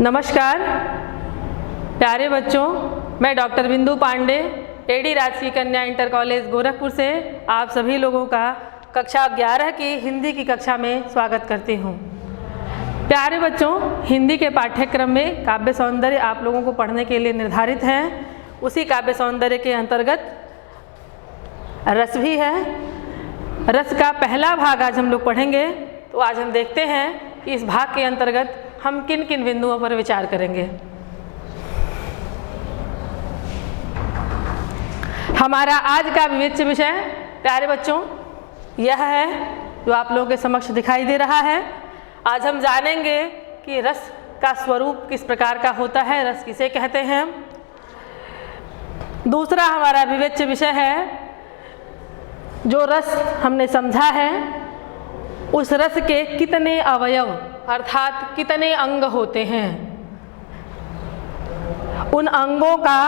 नमस्कार प्यारे बच्चों, मैं डॉक्टर बिंदु पांडे एडी राजकीय कन्या इंटर कॉलेज गोरखपुर से आप सभी लोगों का कक्षा 11 की हिंदी की कक्षा में स्वागत करती हूँ। प्यारे बच्चों, हिंदी के पाठ्यक्रम में काव्य सौंदर्य आप लोगों को पढ़ने के लिए निर्धारित है। उसी काव्य सौंदर्य के अंतर्गत रस भी है। रस का पहला भाग आज हम लोग पढ़ेंगे। तो आज हम देखते हैं कि इस भाग के अंतर्गत हम किन किन बिंदुओं पर विचार करेंगे। हमारा आज का विवेच्य विषय प्यारे बच्चों यह है जो आप लोगों के समक्ष दिखाई दे रहा है। आज हम जानेंगे कि रस का स्वरूप किस प्रकार का होता है, रस किसे कहते हैं। दूसरा हमारा विवेच्य विषय है जो रस हमने समझा है उस रस के कितने अवयव अर्थात कितने अंग होते हैं, उन अंगों का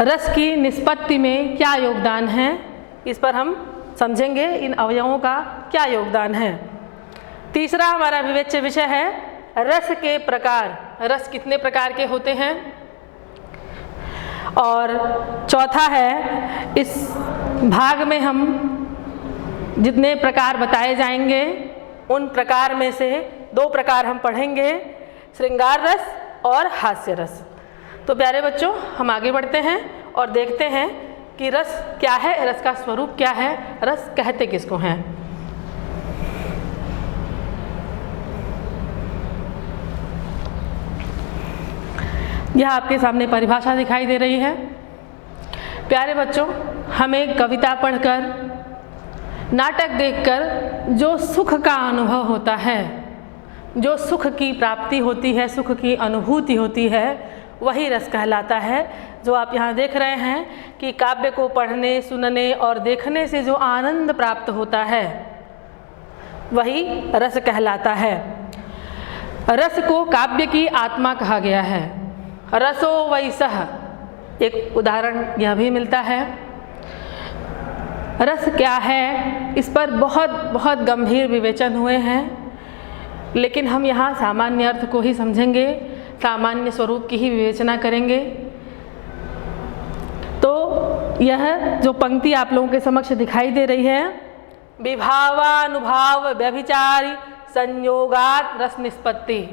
रस की निष्पत्ति में क्या योगदान है, इस पर हम समझेंगे इन अवयवों का क्या योगदान है। तीसरा हमारा विवेच्य विषय है रस के प्रकार, रस कितने प्रकार के होते हैं। और चौथा है इस भाग में हम जितने प्रकार बताए जाएंगे उन प्रकार में से 2 प्रकार हम पढ़ेंगे, श्रृंगार रस और हास्य रस। तो प्यारे बच्चों, हम आगे बढ़ते हैं और देखते हैं कि रस क्या है, रस का स्वरूप क्या है, रस कहते किसको हैं। यह आपके सामने परिभाषा दिखाई दे रही है। प्यारे बच्चों, हमें कविता पढ़कर, नाटक देखकर जो सुख का अनुभव होता है, जो सुख की प्राप्ति होती है, सुख की अनुभूति होती है, वही रस कहलाता है। जो आप यहाँ देख रहे हैं कि काव्य को पढ़ने, सुनने और देखने से जो आनंद प्राप्त होता है वही रस कहलाता है। रस को काव्य की आत्मा कहा गया है। रसो वैसह, एक उदाहरण यह भी मिलता है। रस क्या है, इस पर बहुत गंभीर विवेचन हुए हैं, लेकिन हम यहाँ सामान्य अर्थ को ही समझेंगे, सामान्य स्वरूप की ही विवेचना करेंगे। तो यह जो पंक्ति आप लोगों के समक्ष दिखाई दे रही है, विभावानुभाव व्यभिचारी संयोगात रस निष्पत्ति,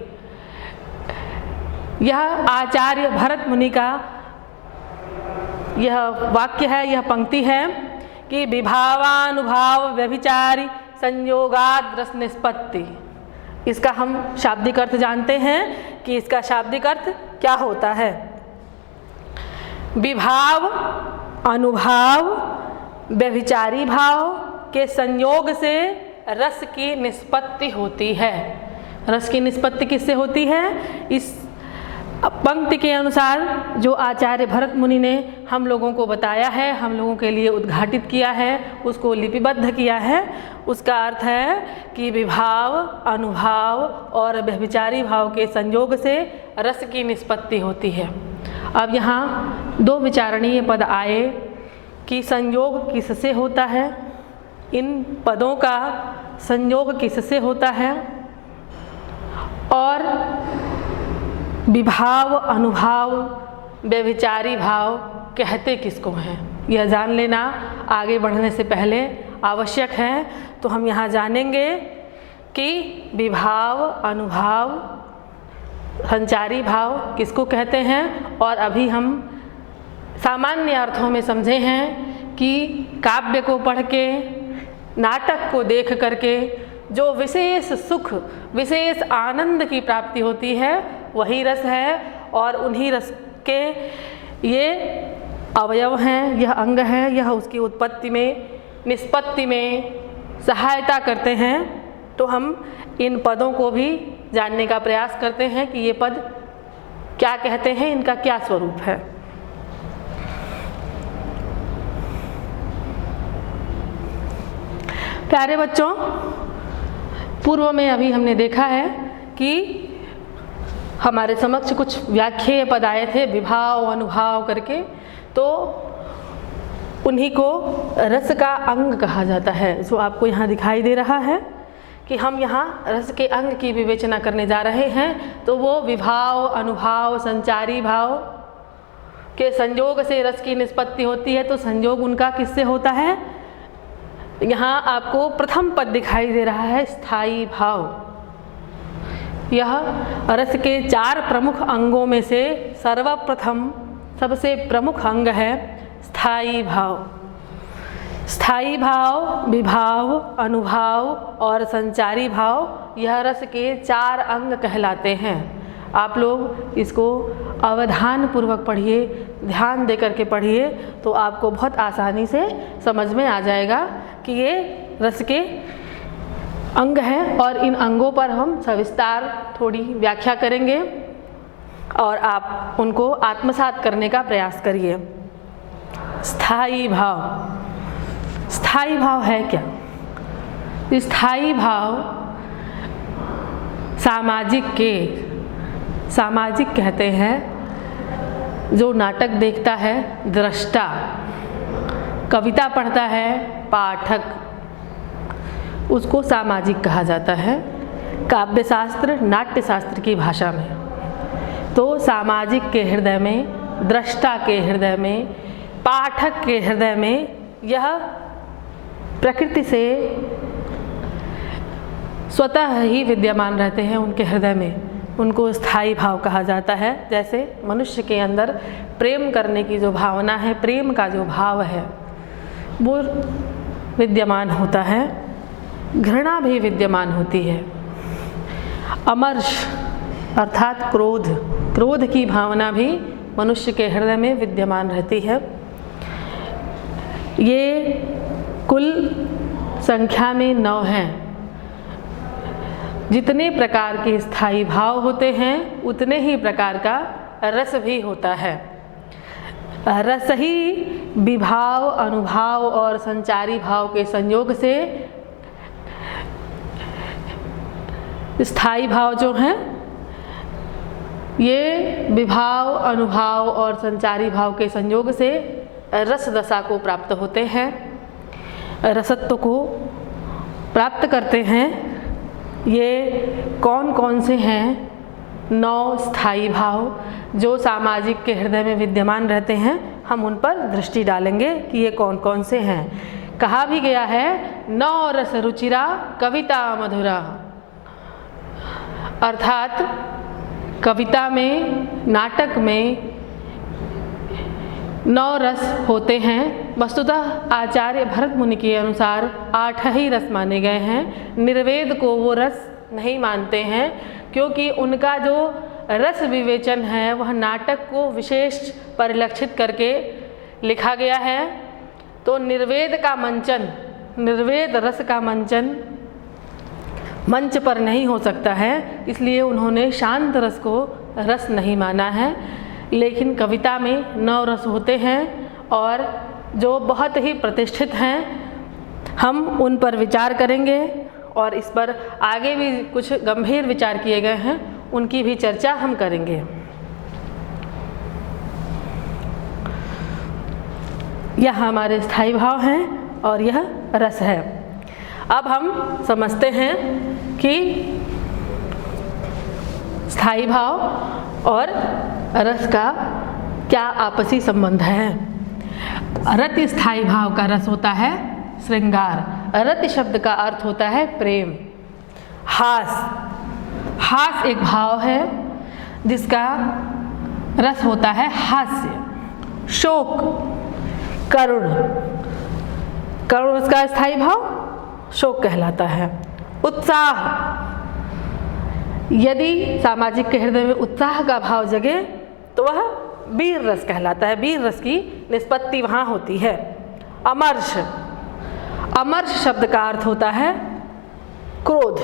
यह आचार्य भरत मुनि का यह वाक्य है, यह पंक्ति है कि विभावानुभाव व्यभिचारी संयोगाद रस निष्पत्ति। इसका हम शाब्दिक अर्थ जानते हैं कि इसका शाब्दिक अर्थ क्या होता है। विभाव अनुभाव व्यभिचारी भाव के संयोग से रस की निष्पत्ति होती है। रस की निष्पत्ति किससे होती है? इस पंक्ति के अनुसार जो आचार्य भरत मुनि ने हम लोगों को बताया है, हम लोगों के लिए उद्घाटित किया है, उसको लिपिबद्ध किया है, उसका अर्थ है कि विभाव अनुभाव और व्यभिचारी भाव के संयोग से रस की निष्पत्ति होती है। अब यहाँ 2 विचारणीय पद आए कि संयोग किससे होता है, इन पदों का संयोग किससे होता है और विभाव अनुभाव व्यभिचारी भाव कहते किसको हैं, यह जान लेना आगे बढ़ने से पहले आवश्यक है। तो हम यहाँ जानेंगे कि विभाव अनुभाव संचारी भाव किसको कहते हैं, और अभी हम सामान्य अर्थों में समझे हैं कि काव्य को पढ़ के, नाटक को देख करके जो विशेष सुख, विशेष आनंद की प्राप्ति होती है वही रस है, और उन्हीं रस के ये अवयव हैं, यह अंग हैं, यह उसकी उत्पत्ति में, निष्पत्ति में सहायता करते हैं। तो हम इन पदों को भी जानने का प्रयास करते हैं कि ये पद क्या कहते हैं, इनका क्या स्वरूप है। प्यारे बच्चों, पूर्व में अभी हमने देखा है कि हमारे समक्ष कुछ व्याख्येय पद आए थे विभाव अनुभाव करके, तो उन्हीं को रस का अंग कहा जाता है। जो आपको यहाँ दिखाई दे रहा है कि हम यहाँ रस के अंग की विवेचना करने जा रहे हैं, तो वो विभाव, अनुभाव, संचारी भाव के संयोग से रस की निष्पत्ति होती है। तो संयोग उनका किससे होता है? यहाँ आपको प्रथम पद दिखाई दे रहा है, स्थायी भाव। यह रस के 4 प्रमुख अंगों में से सर्वप्रथम सबसे प्रमुख अंग है स्थायी भाव। स्थायी भाव, विभाव, अनुभाव और संचारी भाव, यह रस के 4 अंग कहलाते हैं। आप लोग इसको अवधान पूर्वक पढ़िए, ध्यान दे करके पढ़िए, तो आपको बहुत आसानी से समझ में आ जाएगा कि ये रस के अंग हैं। और इन अंगों पर हम सविस्तार थोड़ी व्याख्या करेंगे और आप उनको आत्मसात करने का प्रयास करिए। स्थायी भाव, स्थायी भाव है क्या? स्थायी भाव सामाजिक कहते हैं जो नाटक देखता है दृष्टा, कविता पढ़ता है पाठक, उसको सामाजिक कहा जाता है काव्यशास्त्र, नाट्यशास्त्र की भाषा में। तो सामाजिक के हृदय में, दृष्टा के हृदय में, पाठक के हृदय में यह प्रकृति से स्वतः ही विद्यमान रहते हैं। उनके हृदय में उनको स्थायी भाव कहा जाता है। जैसे मनुष्य के अंदर प्रेम करने की जो भावना है, प्रेम का जो भाव है, वो विद्यमान होता है, घृणा भी विद्यमान होती है। अमर्ष अर्थात क्रोध की भावना भी मनुष्य के हृदय में विद्यमान रहती है। ये कुल संख्या में 9 हैं। जितने प्रकार के स्थायी भाव होते हैं, उतने ही प्रकार का रस भी होता है। रस ही विभाव, अनुभाव और संचारी भाव के संयोग से स्थायी भाव जो हैं, ये विभाव, अनुभाव और संचारी भाव के संयोग से रस दशा को प्राप्त होते हैं, रसत्व को प्राप्त करते हैं। ये कौन कौन से हैं? 9 स्थायी भाव जो सामाजिक के हृदय में विद्यमान रहते हैं। हम उन पर दृष्टि डालेंगे कि ये कौन कौन से हैं। कहा भी गया है 9 रस रुचिरा कविता मधुरा, अर्थात कविता में, नाटक में 9 रस होते हैं। वस्तुतः आचार्य भरत मुनि के अनुसार 8 ही रस माने गए हैं। निर्वेद को वो रस नहीं मानते हैं, क्योंकि उनका जो रस विवेचन है वह नाटक को विशेष परिलक्षित करके लिखा गया है। तो निर्वेद रस का मंचन मंच पर नहीं हो सकता है, इसलिए उन्होंने शांत रस को रस नहीं माना है। लेकिन कविता में 9 रस होते हैं और जो बहुत ही प्रतिष्ठित हैं, हम उन पर विचार करेंगे और इस पर आगे भी कुछ गंभीर विचार किए गए हैं, उनकी भी चर्चा हम करेंगे। यह हमारे स्थायी भाव हैं और यह रस है। अब हम समझते हैं कि स्थायी भाव और रस का क्या आपसी संबंध है। रति स्थायी भाव का रस होता है श्रृंगार। रति शब्द का अर्थ होता है प्रेम। हास एक भाव है जिसका रस होता है हास्य। शोक, करुण उसका स्थायी भाव शोक कहलाता है। उत्साह, यदि सामाजिक के हृदय में उत्साह का भाव जगे तो वह वीर रस कहलाता है। वीर रस की निष्पत्ति वहाँ होती है। अमर्ष शब्द का अर्थ होता है क्रोध,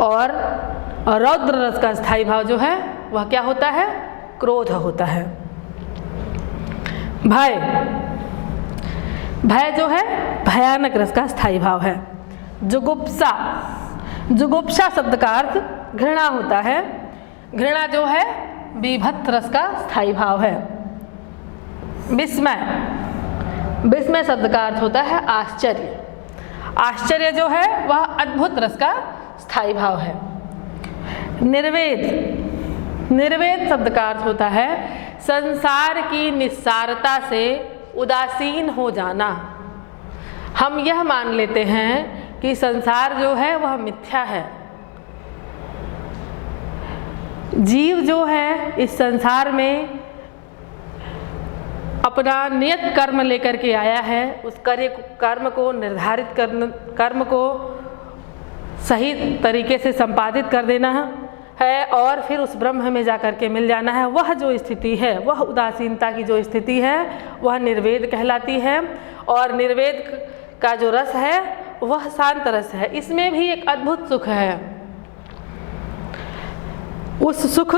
और रौद्र रस का स्थायी भाव जो है वह क्या होता है? क्रोध होता है। भय जो है भयानक रस का स्थायी भाव है। जुगुप्सा शब्द का अर्थ घृणा होता है। घृणा जो है बीभत्स रस का स्थायी भाव है। विस्मय शब्द का अर्थ होता है आश्चर्य। आश्चर्य जो है वह अद्भुत रस का स्थायी भाव है। निर्वेद, निर्वेद शब्द का अर्थ होता है संसार की निस्सारता से उदासीन हो जाना। हम यह मान लेते हैं कि संसार जो है वह मिथ्या है। जीव जो है इस संसार में अपना नियत कर्म लेकर के आया है। उस कर्म को निर्धारित कर्म को सही तरीके से संपादित कर देना है और फिर उस ब्रह्म में जाकर के मिल जाना है। वह जो स्थिति है, वह उदासीनता की जो स्थिति है, वह निर्वेद कहलाती है। और निर्वेद का जो रस है वह शांत रस है। इसमें भी एक अद्भुत सुख है। उस सुख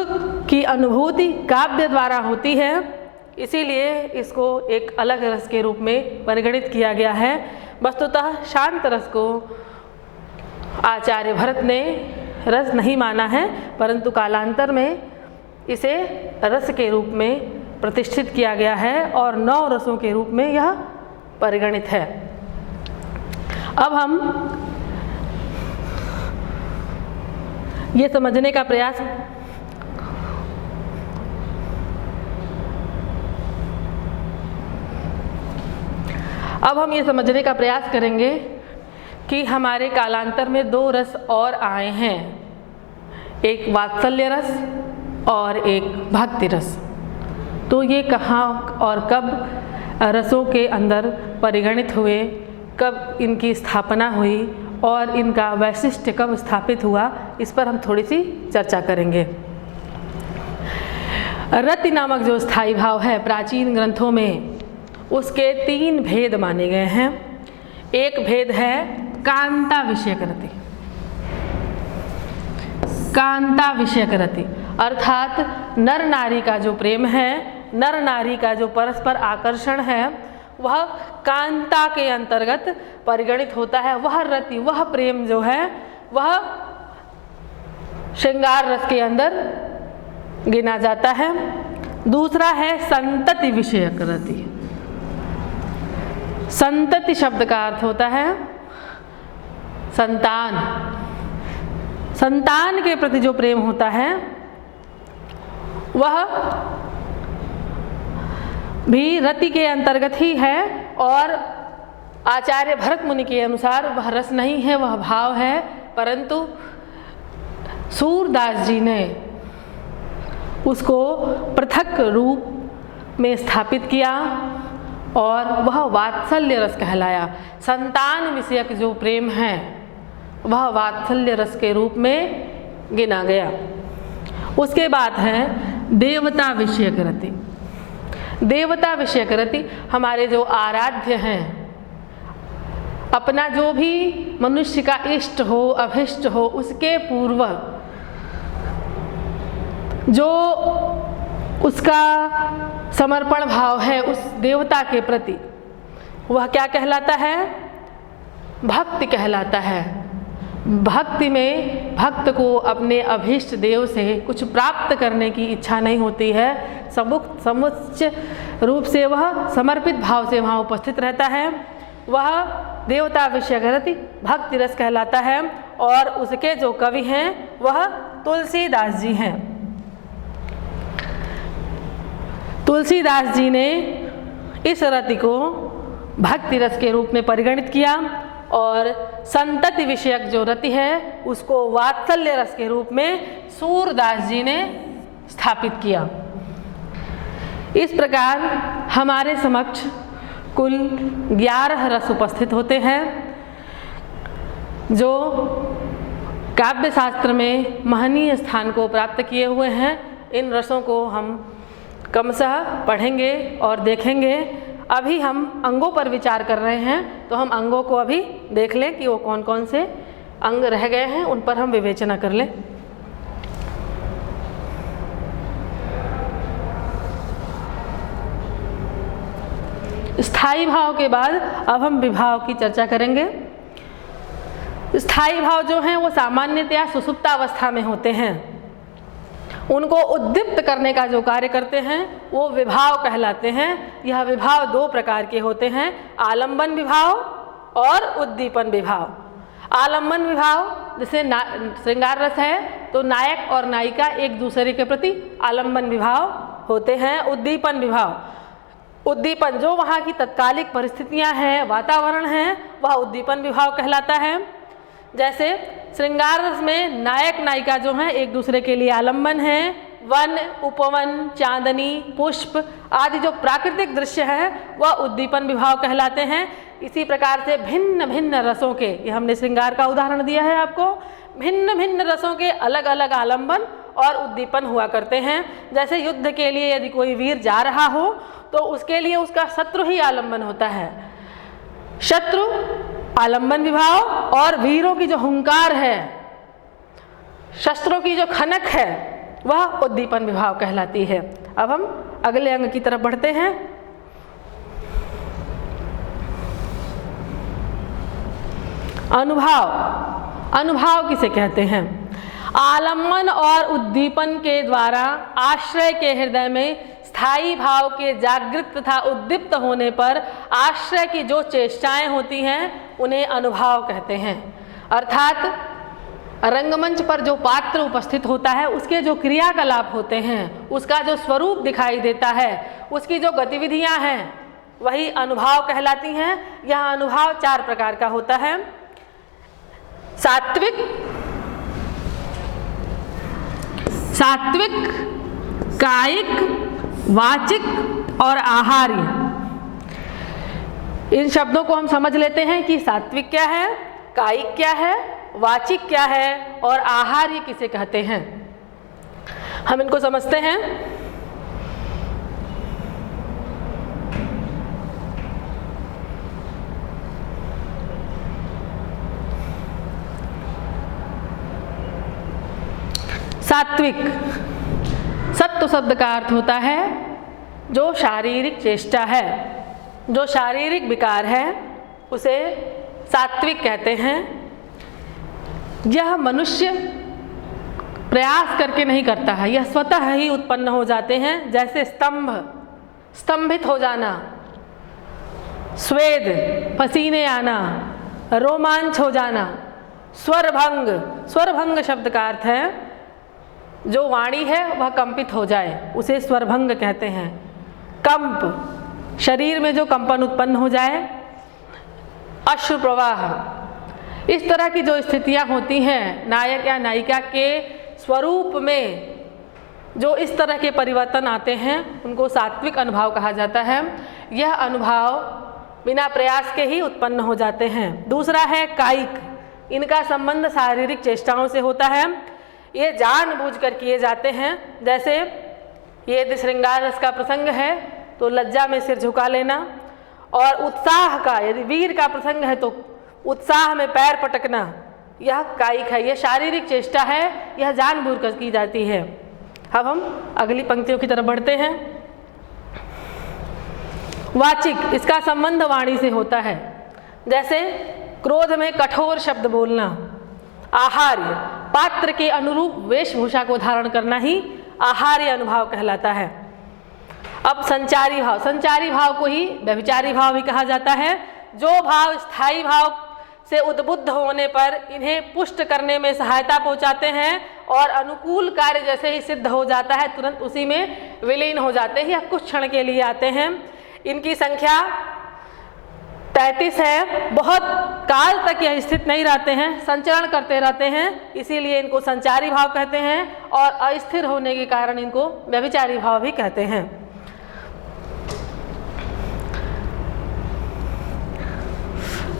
की अनुभूति काव्य द्वारा होती है, इसीलिए इसको एक अलग रस के रूप में परिगणित किया गया है। वस्तुतः शांत रस को आचार्य भरत ने रस नहीं माना है, परंतु कालांतर में इसे रस के रूप में प्रतिष्ठित किया गया है और 9 रसों के रूप में यह परिगणित है। अब हम ये समझने का प्रयास करेंगे कि हमारे कालांतर में 2 रस और आए हैं, एक वात्सल्य रस और एक भक्ति रस। तो ये कहाँ और कब रसों के अंदर परिगणित हुए, कब इनकी स्थापना हुई और इनका वैशिष्ट्य कब स्थापित हुआ, इस पर हम थोड़ी सी चर्चा करेंगे। रति नामक जो स्थायी भाव है, प्राचीन ग्रंथों में उसके 3 भेद माने गए हैं। एक भेद है कांता विषयक रति। कांता विषयक रति अर्थात नर नारी का जो प्रेम है, नर नारी का जो परस्पर आकर्षण है, वह कांता के अंतर्गत परिगणित होता है। वह रति, वह प्रेम जो है वह श्रृंगार रस के अंदर गिना जाता है। दूसरा है संतति विषयक रति। संतति शब्द का अर्थ होता है संतान। संतान के प्रति जो प्रेम होता है वह भी रति के अंतर्गत ही है और आचार्य भरत मुनि के अनुसार वह रस नहीं है, वह भाव है। परंतु सूरदास जी ने उसको पृथक रूप में स्थापित किया और वह वात्सल्य रस कहलाया। संतान विषयक जो प्रेम है वह वात्सल्य रस के रूप में गिना गया। उसके बाद है देवता विषयक रति। देवता विषयक रति हमारे जो आराध्य हैं, अपना जो भी मनुष्य का इष्ट हो अभिष्ट हो, उसके पूर्व जो उसका समर्पण भाव है उस देवता के प्रति, वह क्या कहलाता है? भक्ति कहलाता है। भक्ति में भक्त को अपने अभीष्ट देव से कुछ प्राप्त करने की इच्छा नहीं होती है। समुच्च रूप से वह समर्पित भाव से वहाँ उपस्थित रहता है। वह देवता विषयक रति भक्ति रस कहलाता है और उसके जो कवि हैं वह तुलसीदास जी हैं। तुलसीदास जी ने इस रति को भक्ति रस के रूप में परिगणित किया और संतति विषयक जो रति है उसको वात्सल्य रस के रूप में सूरदास जी ने स्थापित किया। इस प्रकार हमारे समक्ष कुल 11 रस उपस्थित होते हैं जो काव्य शास्त्र में महनीय स्थान को प्राप्त किए हुए हैं। इन रसों को हम क्रमशः पढ़ेंगे और देखेंगे। अभी हम अंगों पर विचार कर रहे हैं, तो हम अंगों को अभी देख लें कि वो कौन कौन से अंग रह गए हैं, उन पर हम विवेचना कर लें। स्थायी भाव के बाद अब हम विभाव की चर्चा करेंगे। स्थायी भाव जो हैं वो सामान्यतया सुषुप्तावस्था में होते हैं। उनको उद्दीप्त करने का जो कार्य करते हैं वो विभाव कहलाते हैं। यह विभाव 2 प्रकार के होते हैं, आलंबन विभाव और उद्दीपन विभाव। आलंबन विभाव जैसे श्रृंगार रस है तो नायक और नायिका एक दूसरे के प्रति आलम्बन विभाव होते हैं। उद्दीपन विभाव, उद्दीपन जो वहाँ की तत्कालिक परिस्थितियाँ हैं, वातावरण है, वह उद्दीपन विभाव कहलाता है। जैसे श्रृंगार रस में नायक नायिका जो हैं एक दूसरे के लिए आलम्बन है। वन, उपवन, चांदनी, पुष्प आदि जो प्राकृतिक दृश्य है वह उद्दीपन विभाव कहलाते हैं। इसी प्रकार से भिन्न भिन्न रसों के, ये हमने श्रृंगार का उदाहरण दिया है आपको, भिन्न भिन्न रसों के अलग अलग आलम्बन और उद्दीपन हुआ करते हैं। जैसे युद्ध के लिए यदि कोई वीर जा रहा हो तो उसके लिए उसका शत्रु ही आलम्बन होता है। शत्रु आलम्बन विभाव और वीरों की जो हुंकार है, शस्त्रों की जो खनक है, वह उद्दीपन विभाव कहलाती है। अब हम अगले अंग की तरफ बढ़ते हैं। अनुभाव, अनुभाव किसे कहते हैं? आलम्बन और उद्दीपन के द्वारा आश्रय के हृदय में स्थायी भाव के जागृत तथा उद्दीप्त होने पर आश्रय की जो चेष्टाएं होती हैं उन्हें अनुभाव कहते हैं। अर्थात रंगमंच पर जो पात्र उपस्थित होता है उसके जो क्रियाकलाप होते हैं, उसका जो स्वरूप दिखाई देता है, उसकी जो गतिविधियां हैं, वही अनुभाव कहलाती हैं। यह अनुभाव 4 प्रकार का होता है। सात्विक, सात्विक, कायिक, वाचिक और आहार्य। इन शब्दों को हम समझ लेते हैं कि सात्विक क्या है, कायिक क्या है, वाचिक क्या है और आहार्य किसे कहते हैं। हम इनको समझते हैं। सात्विक, सत्व शब्द का अर्थ होता है जो शारीरिक चेष्टा है, जो शारीरिक विकार है, उसे सात्विक कहते हैं। यह मनुष्य प्रयास करके नहीं करता है, यह स्वतः ही उत्पन्न हो जाते हैं। जैसे स्तंभ, स्तंभित हो जाना, स्वेद, पसीने आना, रोमांच हो जाना। स्वरभंग, स्वरभंग शब्द का अर्थ है जो वाणी है वह कंपित हो जाए, उसे स्वरभंग कहते हैं। कंप, शरीर में जो कंपन उत्पन्न हो जाए। अश्रु प्रवाह, इस तरह की जो स्थितियां होती हैं, नायक या नायिका के स्वरूप में जो इस तरह के परिवर्तन आते हैं, उनको सात्विक अनुभाव कहा जाता है। यह अनुभाव बिना प्रयास के ही उत्पन्न हो जाते हैं। दूसरा है कायिक, इनका संबंध शारीरिक चेष्टाओं से होता है। ये जानबूझकर किए जाते हैं। जैसे यदि श्रृंगार रस का प्रसंग है तो लज्जा में सिर झुका लेना, और उत्साह का, यदि वीर का प्रसंग है तो उत्साह में पैर पटकना, यह कायिक है, यह शारीरिक चेष्टा है, यह जानबूझकर की जाती है। अब हम अगली पंक्तियों की तरफ बढ़ते हैं। वाचिक, इसका संबंध वाणी से होता है। जैसे क्रोध में कठोर शब्द बोलना। आहार्य, पात्र के अनुरूप वेशभूषा को धारण करना ही आहार्य अनुभाव कहलाता है। अब संचारी भाव, संचारी भाव को ही व्यभिचारी भाव भी कहा जाता है। जो भाव स्थायी भाव से उद्बुद्ध होने पर इन्हें पुष्ट करने में सहायता पहुंचाते हैं और अनुकूल कार्य जैसे ही सिद्ध हो जाता है तुरंत उसी में विलीन हो जाते हैं या कुछ क्षण के लिए आते हैं। इनकी संख्या 33 है। बहुत काल तक यह स्थित नहीं रहते हैं, संचरण करते रहते हैं, इसीलिए इनको संचारी भाव कहते हैं, और अस्थिर होने के कारण इनको व्यभिचारी भाव भी कहते हैं।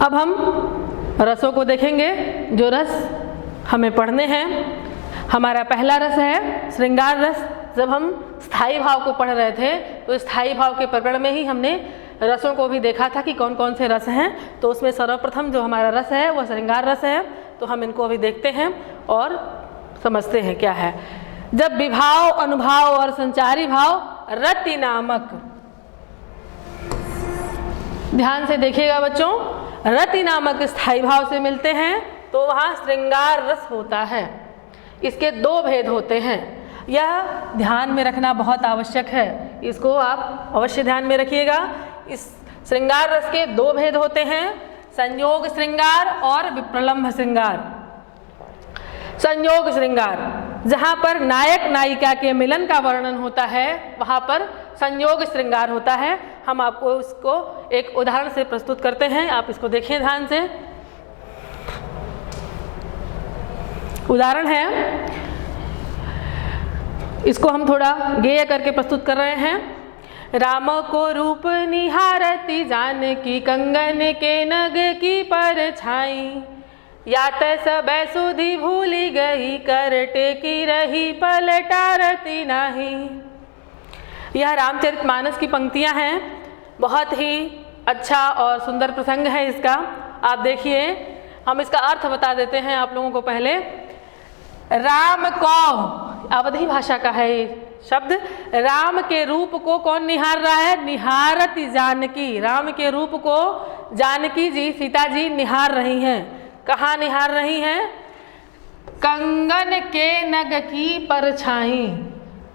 अब हम रसों को देखेंगे। जो रस हमें पढ़ने हैं, हमारा पहला रस है श्रृंगार रस। जब हम स्थायी भाव को पढ़ रहे थे तो स्थायी भाव के प्रकरण में ही हमने रसों को भी देखा था कि कौन कौन से रस हैं। तो उसमें सर्वप्रथम जो हमारा रस है वह श्रृंगार रस है। तो हम इनको अभी देखते हैं और समझते हैं क्या है। जब विभाव, अनुभाव और संचारी भाव रति नामक, ध्यान से देखिएगा बच्चों, रति नामक स्थायी भाव से मिलते हैं तो वहाँ श्रृंगार रस होता है। इसके 2 भेद होते हैं, यह ध्यान में रखना बहुत आवश्यक है। इसको आप अवश्य ध्यान में रखिएगा। इस श्रृंगार रस के 2 भेद होते हैं, संयोग श्रृंगार और विप्रलंभ श्रृंगार। संयोग श्रृंगार, जहाँ पर नायक नायिका के मिलन का वर्णन होता है वहाँ पर संयोग श्रृंगार होता है। हम आपको उसको एक उदाहरण से प्रस्तुत करते हैं, आप इसको देखिए ध्यान से। उदाहरण है, इसको हम थोड़ा गेय करके प्रस्तुत कर रहे हैं। राम को रूप निहारती जानकी, कंगन के नग की परछाई, या सबे सुधी भूली गई, करटे की रही पलटारती नाही। यह रामचरितमानस की पंक्तियां हैं। बहुत ही अच्छा और सुंदर प्रसंग है इसका। आप देखिए, हम इसका अर्थ बता देते हैं आप लोगों को। पहले राम को, अवधी भाषा का है ये शब्द। राम के रूप को कौन निहार रहा है? निहारती जानकी। राम के रूप को जानकी जी, सीता जी निहार रही हैं। कहाँ निहार रही हैं? कंगन के नग की परछाई।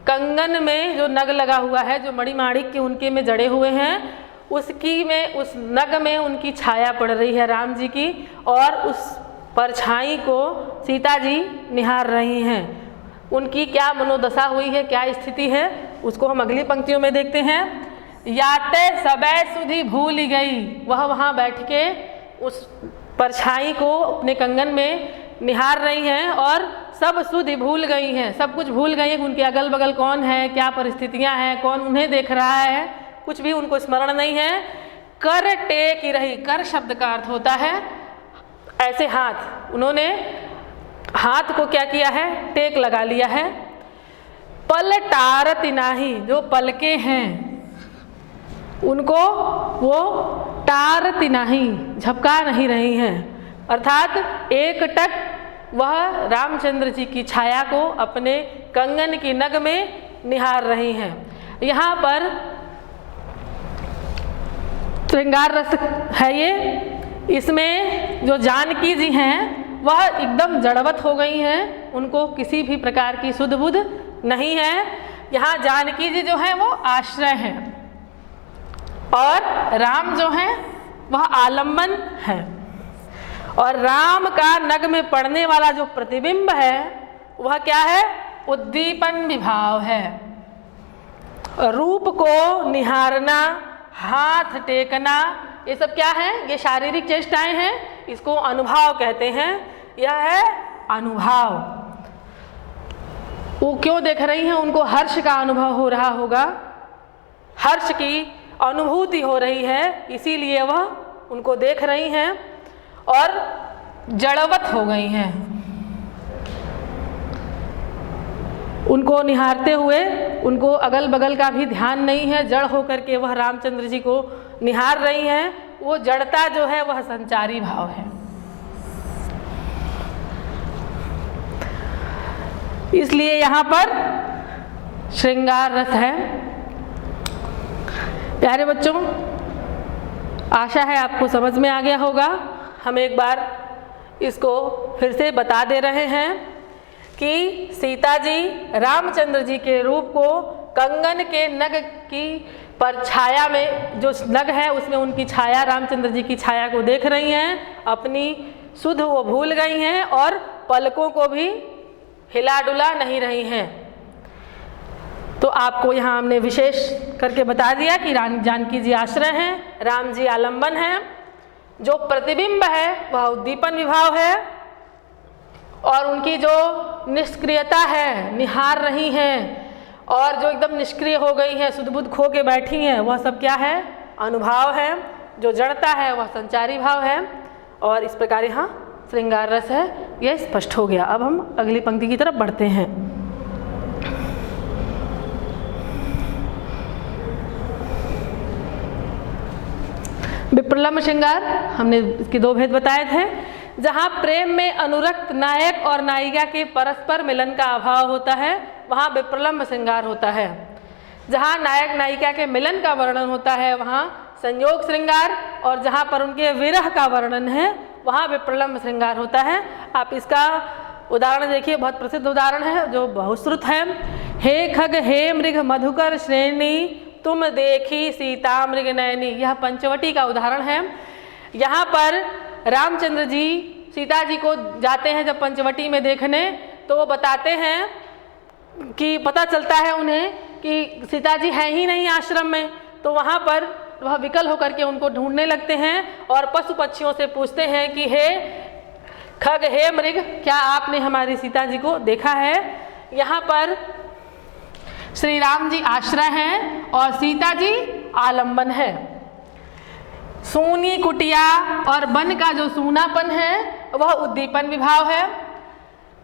कंगन में जो नग लगा हुआ है, जो मणिमाणिक के उनके में जड़े हुए हैं, उसकी में, उस नग में उनकी छाया पड़ रही है राम जी की, और उस परछाई को सीता जी निहार रही हैं। उनकी क्या मनोदशा हुई है, क्या स्थिति है, उसको हम अगली पंक्तियों में देखते हैं। याते सबे सुधी भूल गई, वह वहाँ बैठ के उस परछाई को अपने कंगन में निहार रही हैं और सब सुधी भूल गई हैं, सब कुछ भूल गई हैं। उनके अगल बगल कौन है, क्या परिस्थितियां हैं, कौन उन्हें देख रहा है, कुछ भी उनको स्मरण नहीं है। कर टेक रही, कर शब्द का अर्थ होता है ऐसे हाथ। उन्होंने हाथ को क्या किया है? टेक लगा लिया है। पलटारती नाही, जो पलके हैं उनको वो टारती नाही, झपका नहीं रही हैं। अर्थात एक टक वह रामचंद्र जी की छाया को अपने कंगन की नग में निहार रही हैं। यहाँ पर श्रृंगार रस है ये। इसमें जो जानकी जी हैं वह एकदम जड़वत हो गई हैं, उनको किसी भी प्रकार की सुध बुध नहीं है। यहाँ जानकी जी जो है वो आश्रय हैं और राम जो है वह आलम्बन है। और राम का नग में पड़ने वाला जो प्रतिबिंब है वह क्या है? उद्दीपन विभाव है। रूप को निहारना, हाथ टेकना, ये सब क्या है? ये शारीरिक चेष्टाएं हैं, इसको अनुभाव कहते हैं। यह है अनुभाव। वो क्यों देख रही हैं? उनको हर्ष का अनुभव हो रहा होगा, हर्ष की अनुभूति हो रही है, इसीलिए वह उनको देख रही हैं और जड़वत हो गई हैं। उनको निहारते हुए उनको अगल बगल का भी ध्यान नहीं है, जड़ होकर के वह रामचंद्र जी को निहार रही हैं। वो जड़ता जो है वह संचारी भाव है। इसलिए यहाँ पर श्रृंगार रस है। प्यारे बच्चों, आशा है आपको समझ में आ गया होगा। हम एक बार इसको फिर से बता दे रहे हैं कि सीता जी रामचंद्र जी के रूप को कंगन के नग की परछाया में, जो नग है उसमें उनकी छाया, रामचंद्र जी की छाया को देख रही हैं। अपनी सुध वो भूल गई हैं और पलकों को भी हिला डुला नहीं रही हैं। तो आपको यहाँ हमने विशेष करके बता दिया कि जानकी जी आश्रय हैं, राम जी आलम्बन हैं। जो प्रतिबिंब है वह उद्दीपन विभाव है और उनकी जो निष्क्रियता है, निहार रही हैं, और जो एकदम निष्क्रिय हो गई हैं, सुध-बुध खो के बैठी हैं, वह सब क्या है? अनुभाव है। जो जड़ता है वह संचारी भाव है। और इस प्रकार यहाँ श्रृंगार रस है, यह स्पष्ट हो गया। अब हम अगली पंक्ति की तरफ बढ़ते हैं। विप्रलम्ब श्रृंगार, हमने इसके दो भेद बताए थे। जहाँ प्रेम में अनुरक्त नायक और नायिका के परस्पर मिलन का अभाव होता है वहाँ विप्रलम्ब श्रृंगार होता है। जहाँ नायक नायिका के मिलन का वर्णन होता है वहाँ संयोग श्रृंगार, और जहाँ पर उनके विरह का वर्णन है वहाँ विप्रलम्ब श्रृंगार होता है। आप इसका उदाहरण देखिए, बहुत प्रसिद्ध उदाहरण है जो बहुश्रुत है। हे खग हे मृग मधुकर श्रेणी, तुम देखी सीता मृग नयनी। यह पंचवटी का उदाहरण है। यहाँ पर रामचंद्र जी सीता जी को जाते हैं जब पंचवटी में देखने, तो वो बताते हैं कि पता चलता है उन्हें कि सीता जी हैं ही नहीं आश्रम में। तो वहाँ पर वह विकल होकर के उनको ढूंढने लगते हैं और पशु पक्षियों से पूछते हैं कि हे खग, हे मृग, क्या आपने हमारी सीता जी को देखा है? यहाँ पर श्री राम जी आश्रय हैं और सीता जी आलंबन है। सूनी कुटिया और वन का जो सूनापन है वह उद्दीपन विभाव है।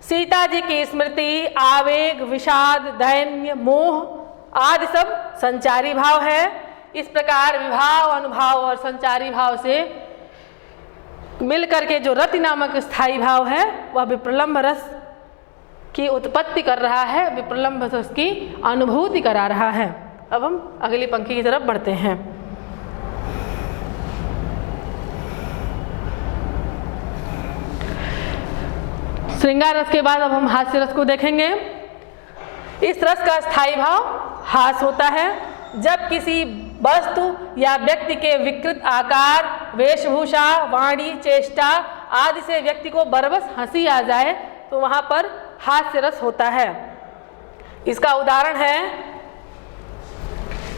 सीता जी की स्मृति, आवेग, विषाद, दैन्य, मोह आदि सब संचारी भाव है। इस प्रकार विभाव, अनुभाव और संचारी भाव से मिलकर के जो रति नामक स्थायी भाव है वह विप्रलंभ रस की उत्पत्ति कर रहा है, विप्रलंभ रस की अनुभूति करा रहा है। अब हम अगली पंक्ति की तरफ बढ़ते हैं। श्रृंगार रस के बाद अब हम हास्य रस को देखेंगे। इस रस का स्थायी भाव हास होता है। जब किसी वस्तु या व्यक्ति के विकृत आकार, वेशभूषा, वाणी, चेष्टा आदि से व्यक्ति को बरबस हंसी आ जाए तो वहाँ पर हास्य रस होता है। इसका उदाहरण है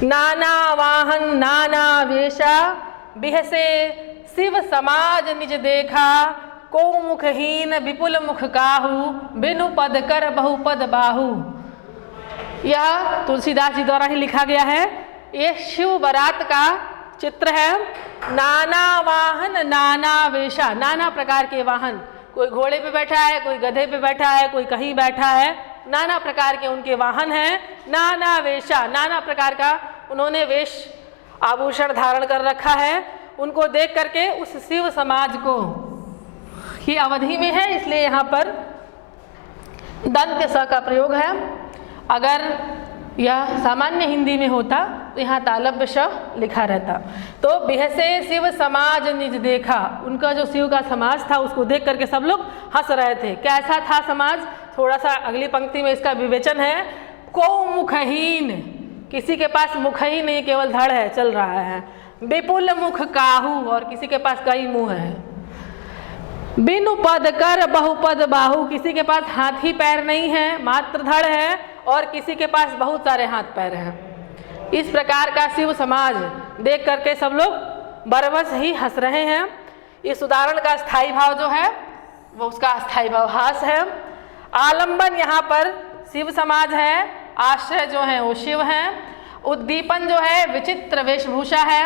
नाना वाहन नाना वेशा, बिहसे शिव समाज निज देखा, को मुखहीन विपुल मुख काहू, बिनु पद कर बहुपद बाहू। यह तुलसीदास जी द्वारा ही लिखा गया है। ये शिव बारात का चित्र है। नाना वाहन नाना वेशा, नाना प्रकार के वाहन, कोई घोड़े पे बैठा है, कोई गधे पे बैठा है, कोई कहीं बैठा है, नाना प्रकार के उनके वाहन हैं। नाना वेशा, नाना प्रकार का उन्होंने वेश आभूषण धारण कर रखा है। उनको देख करके उस शिव समाज को ही अवधि में है, इसलिए यहाँ पर दंत स का प्रयोग है। अगर यह सामान्य हिंदी में होता तो यहाँ तालव्य श लिखा रहता। तो बिहसे शिव समाज निज देखा, उनका जो शिव का समाज था उसको देख करके सब लोग हंस रहे थे। कैसा था समाज? थोड़ा सा अगली पंक्ति में इसका विवेचन है। को मुखहीन, किसी के पास मुख ही नहीं, केवल धड़ है, चल रहा है। विपुल मुख काहू, और किसी के पास कई मुंह है। बिनु पद कर बहुपद बाहू, किसी के पास हाथ ही पैर नहीं है, मात्र धड़ है, और किसी के पास बहुत सारे हाथ पैर हैं। इस प्रकार का शिव समाज देख करके सब लोग बरबस ही हंस रहे हैं। इस उदाहरण का स्थायी भाव जो है वो उसका स्थायी भाव हास है। आलंबन यहाँ पर शिव समाज है, आश्रय जो है वो शिव है, उद्दीपन जो है विचित्र वेशभूषा है,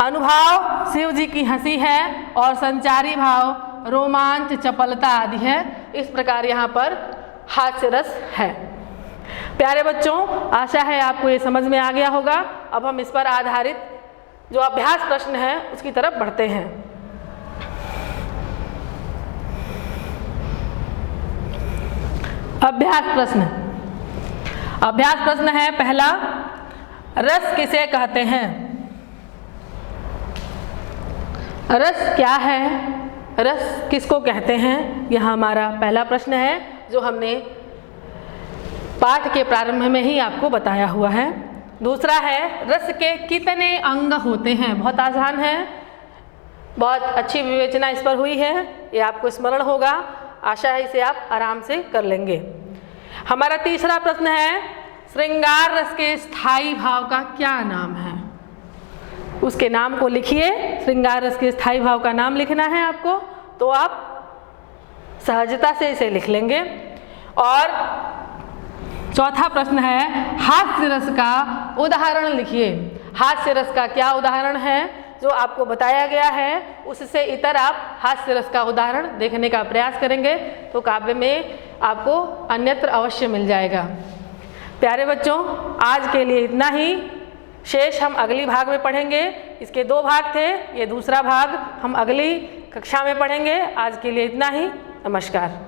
अनुभाव शिव जी की हंसी है, और संचारी भाव रोमांच, चपलता आदि है। इस प्रकार यहाँ पर हास्य रस है। प्यारे बच्चों, आशा है आपको ये समझ में आ गया होगा। अब हम इस पर आधारित जो अभ्यास प्रश्न है उसकी तरफ बढ़ते हैं। अभ्यास प्रश्न है पहला, रस किसे कहते हैं? रस क्या है? रस किसको कहते हैं? यह हमारा पहला प्रश्न है जो हमने पाठ के प्रारंभ में ही आपको बताया हुआ है। दूसरा है, रस के कितने अंग होते हैं? बहुत आसान है, बहुत अच्छी विवेचना इस पर हुई है, ये आपको स्मरण होगा। आशा है इसे आप आराम से कर लेंगे। हमारा तीसरा प्रश्न है, श्रृंगार रस के स्थायी भाव का क्या नाम है? उसके नाम को लिखिए। श्रृंगार रस के स्थायी भाव का नाम लिखना है आपको, तो आप सहजता से इसे लिख लेंगे। और चौथा प्रश्न है, हास्य रस का उदाहरण लिखिए। हास्य रस का क्या उदाहरण है जो आपको बताया गया है, उससे इतर आप हास्य रस का उदाहरण देखने का प्रयास करेंगे तो काव्य में आपको अन्यत्र अवश्य मिल जाएगा। प्यारे बच्चों, आज के लिए इतना ही। शेष हम अगली भाग में पढ़ेंगे। इसके 2 भाग थे, ये दूसरा भाग हम अगली कक्षा में पढ़ेंगे। आज के लिए इतना ही। नमस्कार।